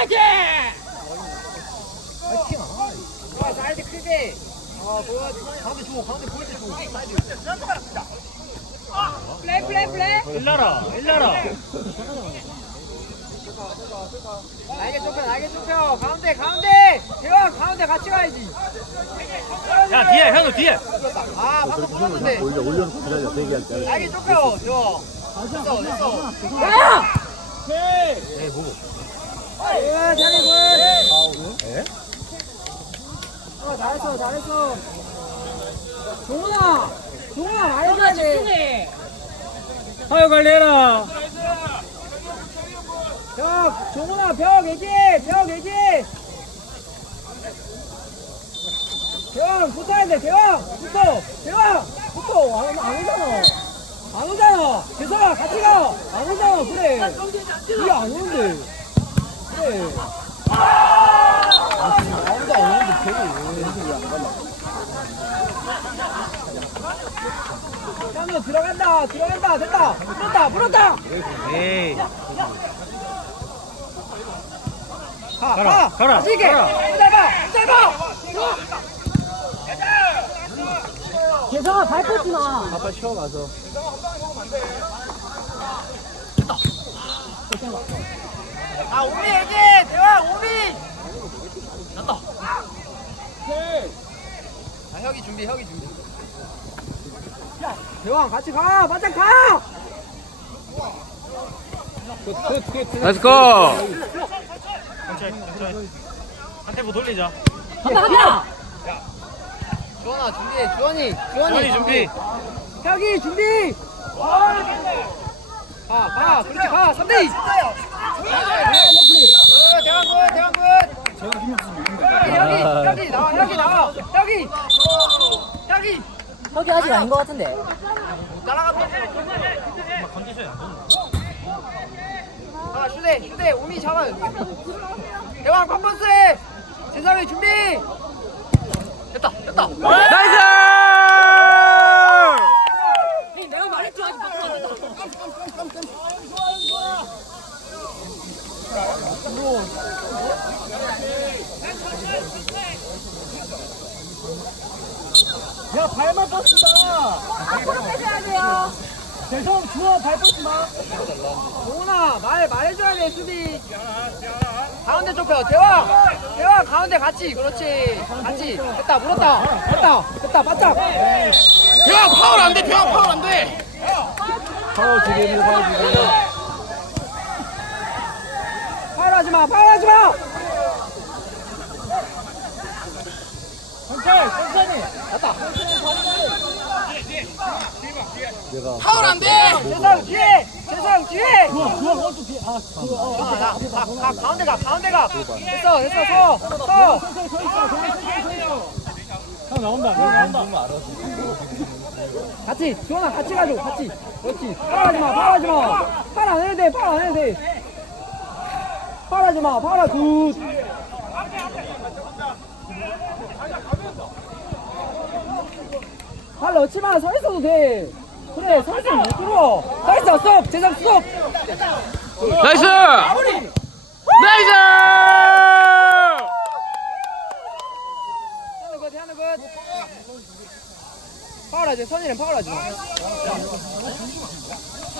파이팅! 좋아 사이드 크게 어 보여 가운데 줘 가운데 보일 때 줘. 사이드 플레이 플레이 플레이. 일나라 일나라. 날개 좁혀 날개 좁혀 가운데 가운데 대화 가운데 같이 가야지 야 뒤에 현우 뒤에. 아 방금 풀었는데 올려 올려서 기다려 대기할 때. 날개 좁혀 좋아 됐어 됐어 야! 예? 어, 잘했어 잘했어 종훈아 종훈아 말해줘야 돼 하여 관리해라. 벽, 종훈아, 벽, 얘기해! 벽, 얘기해! 대왕, 붙어야 돼, 대왕! 붙어! 대왕! 붙어! 안, 안 오잖아! 안 오잖아! 재성아, 같이 가! 안 오잖아, 그래! 이게 안 오는데! 그래! 아무도 안 오는데, 벽이 왜안 가나? 현우, 들어간다! 들어간다! 됐다! 물었다! 물었다! 에이. 가, 가라, 가! 가라, 다시 이게! 가라. 짧아! 짧아! 재성아 발 뻗지 마. 아빠 쉬어가서. 아, 오미 얘기해! 대화, 오미! 났다! 아, 혁이 준비, 혁이 준비. 대왕, 같이 가! 바짝 가! Let's go. 천천히 천천히. 한 템포 돌리자. 간다 간다. 주원아, 준비해, 주원이! 주원이! 주원이 준비. 혁이 준비! 가, 가! 그렇지, 가! 3대 2! 대왕 굿! 대왕 굿! 혁이, 혁이, 혁이, 나와, 혁이, 나와! 혁이! 혁이! 저기 아직 아닌 것 같은데. 따라가면 컨디션이 안 좋네. 아, 슈대, 슈대, 오미 잡아요. 대왕 팝버스 해! 재상이 준비! 됐다, 됐다! 나이스! 내가 말했죠 아직 밖으로 안 된다. 야, 발만 뻗친다! 앞으로 빼셔야 돼요. 재성, 주워, 발 뻗지 마! 동훈아, 말, 말해줘야 돼, 수비. 가운데 좁혀, 대왕! 대왕, 가운데 같이, 그렇지. 같이. 됐다, 물었다. 됐다, 됐다, 바짝! 대왕, 파울 안 돼, 대왕, 파울 안 돼! 파워 두 개입니다. 파워 두 개. 파울 하지 마, 파울 하지 마! 천천히, 천천히. 됐다. 내가 파울 안 돼! 재성 뒤에! 재성 뒤에! 오른쪽 뒤에. 아, 아, 가, 가, 가운데 가, 가운데 가. 됐어, 됐어, 서, 서. 형 나온다, 형 나온다. 같이, 주원아, 같이 가줘, 같이. 그렇지. 파울하지 마, 파울하지 마. 파울 안 해도 돼, 파울 안 해도 돼. 파울하지 마, 파울하, 굿. 발 넣지 마, 서 있어도 돼. 그래, 서 있으면 못 들어. 서 있어, 스톱! 재상 스톱! 나이스! 나이스! 것, 하는 것. 파울하지, 선이는 파울하지 마.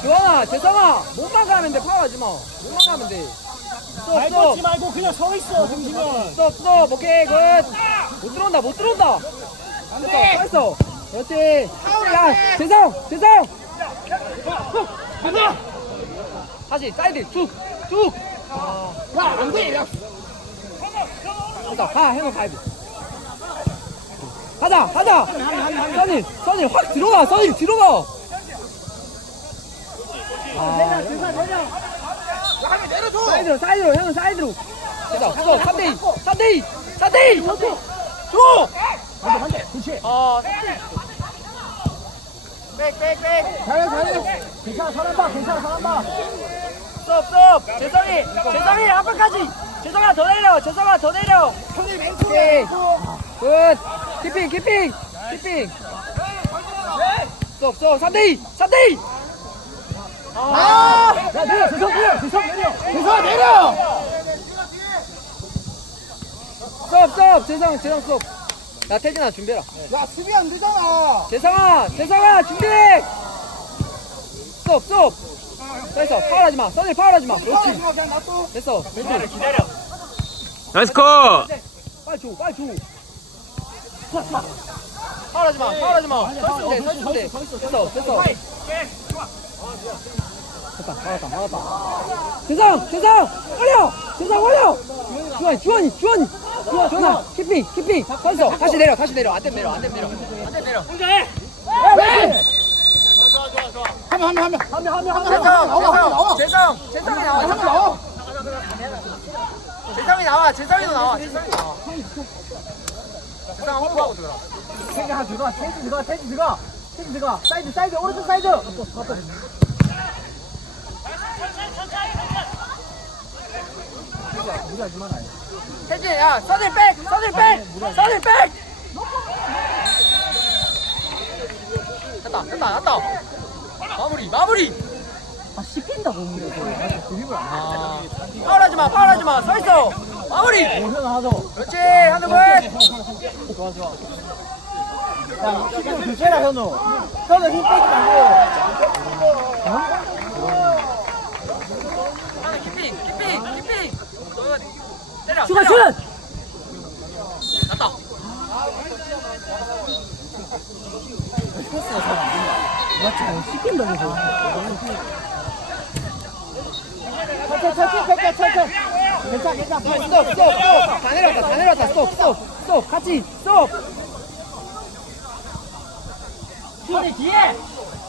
주원아, 재성아, 몸만 가면 돼, 파울하지 마. 몸만 가면 돼. 스톱, 스톱. 말고 그냥 서 있어 등지면 스톱, 스톱, 오케이, 굿. 못 들어온다, 못 들어온다. 됐어, 서 있어. 그렇지. 야, 재성, 재성. 다시, 사이드, 쭉, 쭉. 야, 안 돼, 야. 됐다, 가, 해놓 가야지. 가자, 가자. 써니, 써니 확 들어가, 써니 들어가. 아, 사이드로, 사이드로, 형은 사이드로. 됐다, 됐어, 3대2, 3대2, 4대2. 줘! 한대 그렇지 어, 백, 백, 백. 잘해 잘해 괜찮아 봐 괜찮아 봐 스톱, 스톱. 재성이, 재성이 앞까지. 재성아 더 내려, 재성아 더 내려. 형님 왼쪽에. 굿. 키핑, 키핑, 키핑. 스톱, 스톱. 3대2, 3대2. 아, 야 내려 재성 내려 재성 내려. 재성 내려! 스톱 스톱 재상 재상 스톱. 야 태진아 준비해라. 야 수비 안 되잖아. 재상아 재상아 준비! 스톱 스톱. 됐어 파울하지 마. 써니 파울하지 마. 그렇지. 그냥 놔둬. 됐어 기다려 기다려. 나이스 컷! 빨리 줘 빨리 줘. 파울하지 마 파울하지 마. 서 있으면 돼 서 있으면 돼 됐어 됐어 됐다 막았다 막았다. 재상 재상 올려! 재상 올려! 주원이 주원이 주원이. 주원 주원아 키핑 키핑. 서있어 다시 내려 다시 내려. 안되면 내려 안되면 내려. 안되면 내려. 혼자 해 재상 재상 재상 재상이 나와 재상 나와. 재상이 나와 재상이도 나와 재상이 나와. 재상 호흡하고 들어가 생각 하나 들어가. 텐트 들어가 텐트 들어가. 텐트 들어가. 사이드 사이드 오른쪽 사이드 태진 야 서들 백 서들 백 서들 백! 됐다 됐다 됐다. 마무리 마무리! 아 씹힌다고 아 파울하지 마 파울하지 마. 서 있어. 마무리! 오늘 하죠 그렇지 한두 번 좋아 좋아. 야 힘을 주세라 현우. 현우 힘 빼지 말고. 하나 키핑 키핑 키핑 굿. 때려 슈가 때려. 슛 났다 맞지 씹힌다고 천천히 천천히 뺄게 천천히 괜찮아 괜찮아 스톱 스톱 스톱 다 내려왔다 다 내려왔다 스톱 스톱 스톱 같이 스톱 슈이 뒤에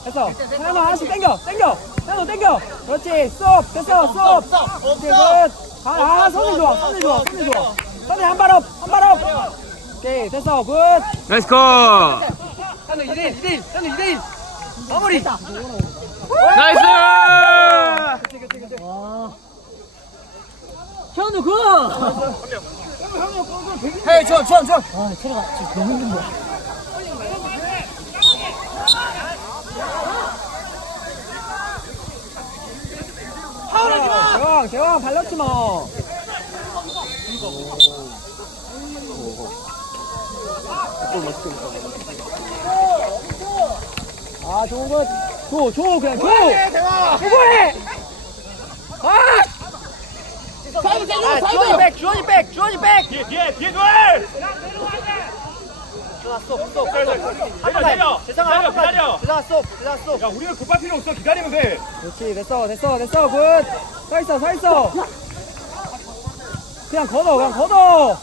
됐어 하나만 하나씩 당겨 당겨 현우 당겨 그렇지 스톱 됐어 스톱 오케이 굿 아, 아 손이 좋아 손이 좋아 손이 좋아. 손이 한발 업 한발 업. 오케이 됐어 굿. 나이스 컷! 현우 2대1 2대1 현우 2대1 마무리. 나이스! 현우 굿. 헤이 주원 주원 주원 아 체력아 지금 너무 힘든데 대왕 대왕 발렸지 마. 아 좋은 것줘줘 그냥 줘. 수고해! 아! 사이드 사이드! 아, 주원이 백, 주원이 백, 주원이 백. 뒤에 뒤에 뒤에 둘 주원아, 스톱, 스톱. 기다려, 한 기다려. 재상아, 한 기다려. 기다려. 재상아, 재상아. 야 우리는 급할 필요 없어 기다리면 돼 그렇지, 됐어, 됐어, 됐어, 굿. 서 있어, 서 있어. 그냥 걷어, 그냥 걷어.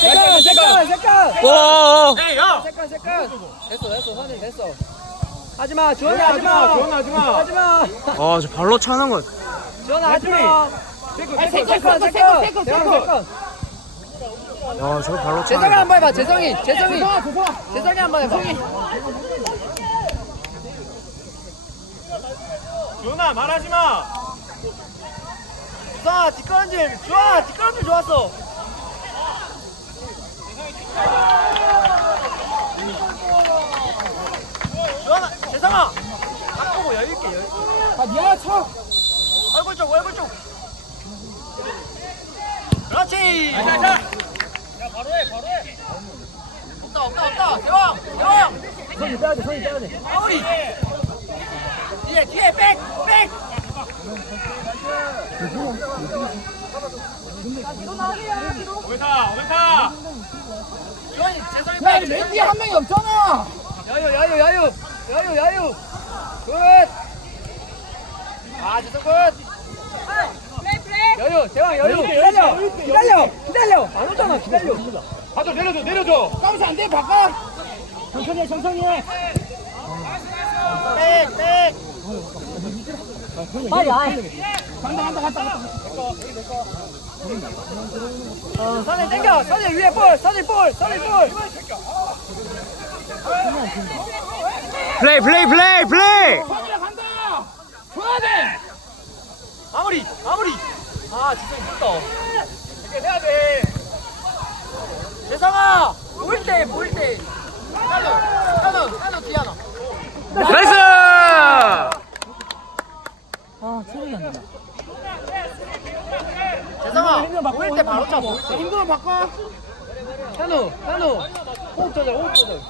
색깔, 색깔, 색깔. 오! 에이야 색깔, 색깔. 됐어, 됐어, 선임, 됐어. 하지마, 주원이 하지마, 하지마. 주원아, 하지 마. 하지 마. 아, 저 발로 차는 거. 주원아, 하지마. 세컨 세컨, 세컨 세컨, 세컨, 세컨. 아, 저거 발로 재성이 차는 거. 한번 해봐, 재성이, 재성이. 재성이 한번 해봐. 주원아 말하지 마. 주아 뒷걸음질. 주아 뒷걸음질 좋았어. 주아 재상아. 바꾸고 여유 있게 여유 있게 아 니가 쳐. 얼굴 쪽 얼굴 쪽. 그렇지 없다 없다 없다. 대왕 대왕. 손이 빼야 돼 손이 빼야 돼. 마무리. 뒤에 뒤에 백백. 오메타 오메타. 주원이 재성이 야백 렌디 한 명이 없잖아. 야유 야유 야유. 야유 야유. 굿. 아 진짜 굿. 야유 대왕 야유. 기다려. 기다려. 기다려. 안 오잖아 기다려. 가져 내려줘 내려줘. 까면서 안 돼 바꿔. 천천히 해 천천히 해. 백 백. 빨리 아 간다 간다 간다 간다. 선을 당겨. 선을 위에 볼 선을 볼 선을 볼. 플레이, 플레이, 플레이, 플레이! 간다. 줘야 돼. 마무리 마무리. 아 진짜 힘들다. 이렇게 해야 돼. 재상아 보일 때 보일 때. 현우 현우 현우 뒤에 하나. 나이스! 아 체력이 안 된다 대성아 보일 때 바로 차 보일 때 힘들어 바꿔. 현우 현우 호흡 조절 호흡 조절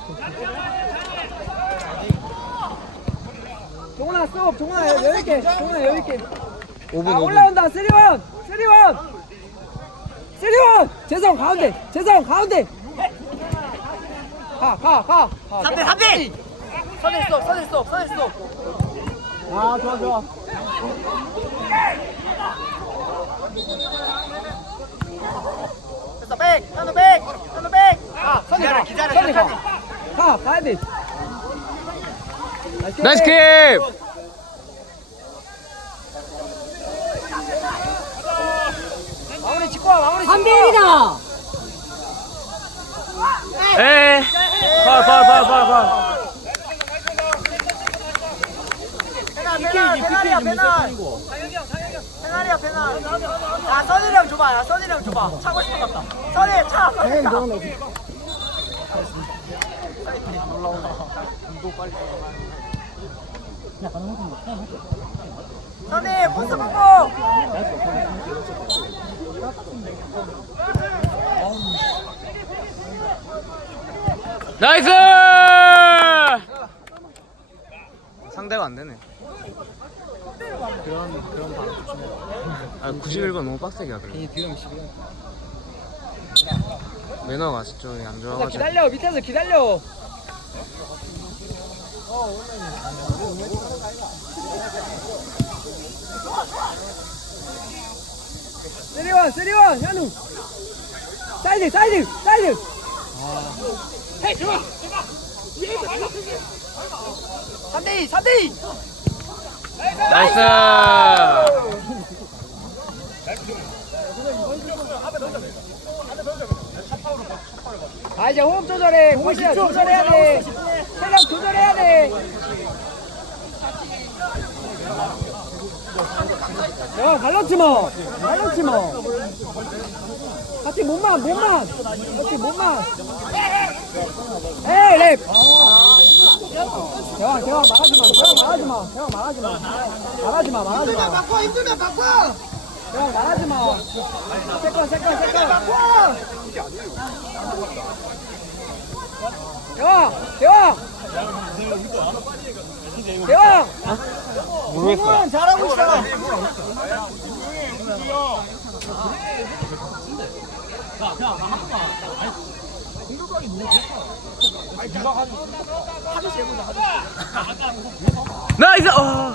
종훈아 스톱 종훈아 여- 여유있게 종훈아 여유있게 5분 아 5분. 올라온다. 쓰리원. 쓰리원. 쓰리원. 재성 가운데. 재성 가운데. 가가가. 3대 3대. 서대 스톱 서대 스톱 서대 스톱. 아 좋아 좋아. 됐어 백. 현우 백. 현우 백가 선이 가. 기다려 선이 가가 가야 돼. 나이스 킵 마무리 짓고 와 마무리 짓고 3대 1이다. 에이 발발발발발 페널 페널이야 페널. 페널이야 페널. 야 선일이 형 줘봐 야 선일이 형 줘봐. 차고 싶은 것 같다. 선일 차 선일 차. 선일 포스 보고 나이스! 상대가 안 되네. 그런 그런 아 91번 너무 빡세게 하더라. 매너가 좀안 좋아가지고. 기다려. 밑에서 기다려 쓰리원 쓰리원 현우. 사이드 사이드 사이드. 헤이 좋아 3대2 3대2 나이스! 아 이제 호흡 조절해. 호흡이야. 조절해야 돼 체력 조절해야 돼 야, 갈라치 마. 갈라치 마. 같이 몸만, 몸만. 같이 몸만. 에이, 랩. 대왕, 대왕, 말하지 마. 대왕, 말하지 마. 대왕, 말하지 마. 말하지 마, 말하지 마. 바꿔, 힘들면 바꿔. 대왕, 말하지 마. 세컨, 세컨, 세컨. 대왕, 대왕. 대왕. 모르겠어 잘하고 있어. 나이스 어.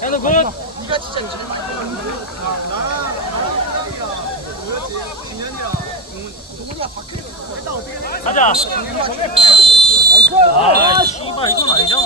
현우 굿. 가자. 아 씨발 이건 아니잖아